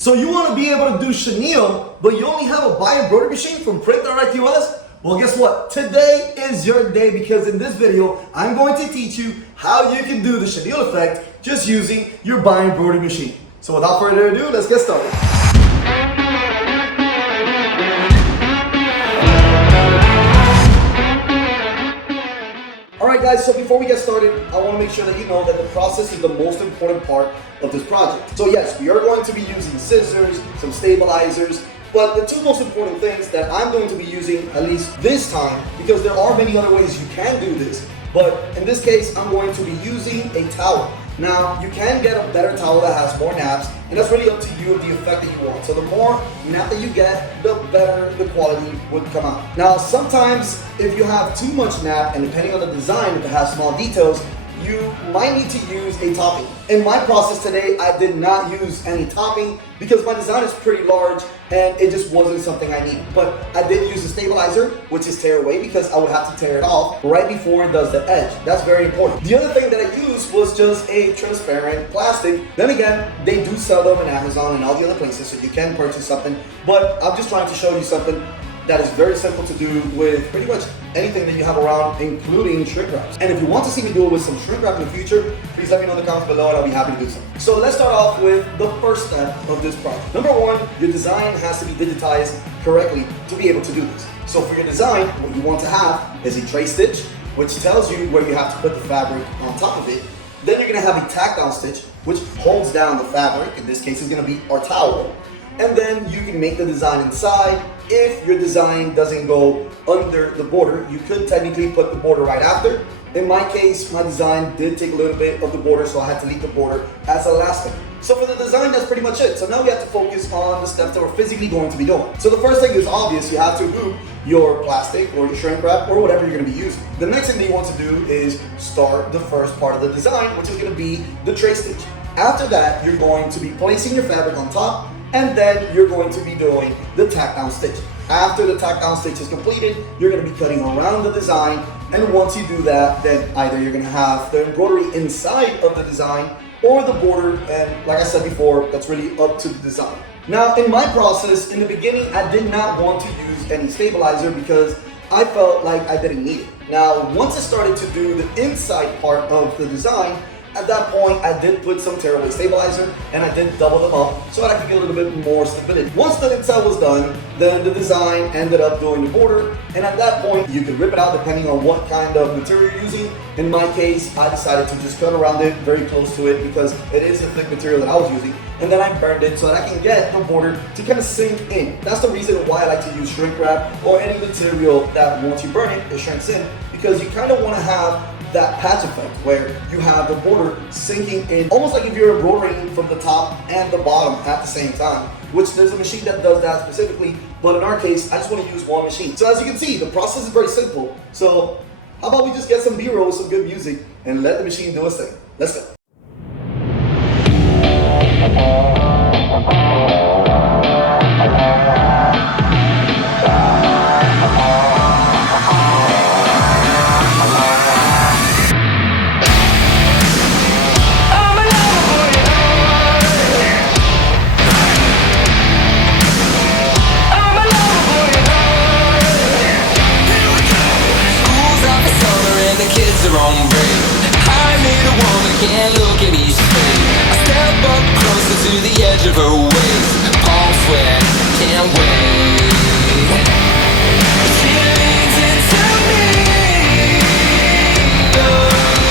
So you want to be able to do chenille, but you only have a buy embroidery machine from Print Direct US? Well, guess what? Today is your day, because in this video, I'm going to teach you how you can do the chenille effect just using your buy embroidery machine. So without further ado, let's get started. Alright guys, so before we get started, I want to make sure that you know that the process is the most important part of this project. So yes, we are going to be using scissors, some stabilizers, but the two most important things that I'm going to be using, at least this time, because there are many other ways you can do this, but in this case, I'm going to be using a towel. Now, you can get a better towel that has more naps, and that's really up to you of the effect that you want. So the more nap that you get, the better the quality would come out. Now, sometimes if you have too much nap, and depending on the design, if it has small details, you might need to use a topping. In my process today, I did not use any topping because my design is pretty large and it just wasn't something I needed. But I did use a stabilizer, which is tear away, because I would have to tear it off right before it does the edge. That's very important. The other thing that I used was just a transparent plastic. Then again, they do sell them on Amazon and all the other places, so you can purchase something. But I'm just trying to show you something that is very simple to do with pretty much anything that you have around, including shrink wraps. And if you want to see me do it with some shrink wrap in the future, please let me know in the comments below and I'll be happy to do so. So let's start off with the first step of this project. Number one, your design has to be digitized correctly to be able to do this. So for your design, what you want to have is a tray stitch, which tells you where you have to put the fabric on top of it. Then you're gonna have a tack down stitch, which holds down the fabric. In this case, is gonna be our towel. And then you can make the design inside. If your design doesn't go under the border, you could technically put the border right after. In my case, my design did take a little bit of the border, so I had to leave the border as a last step. So for the design, that's pretty much it. So now we have to focus on the steps that we're physically going to be doing. So the first thing is obvious. You have to glue your plastic or your shrink wrap or whatever you're going to be using. The next thing that you want to do is start the first part of the design, which is going to be the tray stitch. After that, you're going to be placing your fabric on top, and then you're going to be doing the tack down stitch. After the tack down stitch is completed, you're going to be cutting around the design, and once you do that, then either you're going to have the embroidery inside of the design or the border, and like I said before, that's really up to the design. Now, in my process, in the beginning, I did not want to use any stabilizer because I felt like I didn't need it. Now, once I started to do the inside part of the design, at that point, I did put some tearaway stabilizer and I did double them up so that I could get a little bit more stability. Once the inside was done, then the design ended up doing the border, and at that point, you can rip it out depending on what kind of material you're using. In my case, I decided to just cut around it very close to it because it is a thick material that I was using, and then I burned it so that I can get the border to kind of sink in. That's the reason why I like to use shrink wrap or any material that once you burn it, it shrinks in, because you kind of want to have that patch effect where you have the border sinking in, almost like if you're embroidering from the top and the bottom at the same time, which there's a machine that does that specifically, but in our case, I just want to use one machine. So as you can see, the process is very simple. So how about we just get some B-roll with some good music and let the machine do its thing. Let's go. Can't look at me straight. I step up closer to the edge of her waist. Palm sweat, can't wait. She leans into me. Oh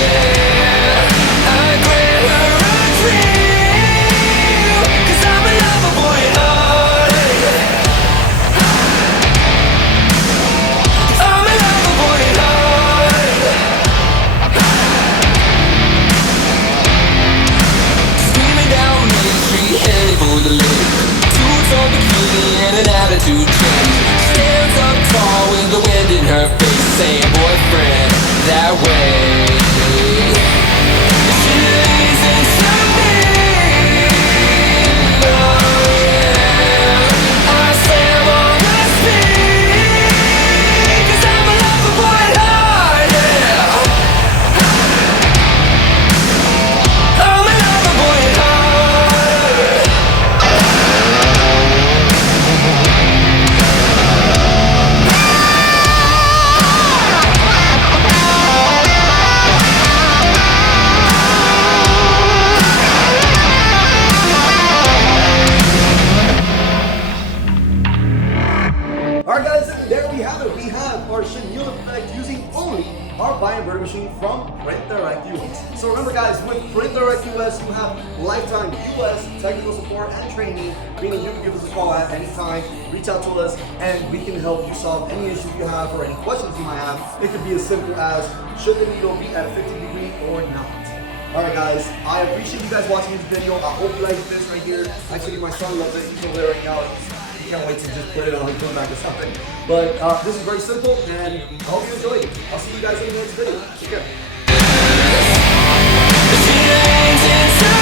yeah. I grant her a dream, 'cause I'm a lover boy at heart. I'm a lover boy at heart. Headed for the lake. Dudes on bikini and an attitude change. Stands up tall with the wind in her face, saying boyfriend that way. She leans into me. Oh yeah. I slam on the speed, 'cause I'm a lover boy at heart, yeah. I'm a lover boy at heart. our buy embroidery machine from Print Direct US. So remember guys, with Print Direct US, you have lifetime US technical support and training, meaning you can give us a call at any time, reach out to us, and we can help you solve any issue you have or any questions you might have. It could be as simple as, should the needle be at a 50 degree or not? Alright guys, I appreciate you guys watching this video. I hope you like this right here. Actually, my son loves it. He's over there right now. He can't wait to just put it on and come back or something. But this is very simple, and I hope you enjoyed it. I'll see you guys in the next video. Take care.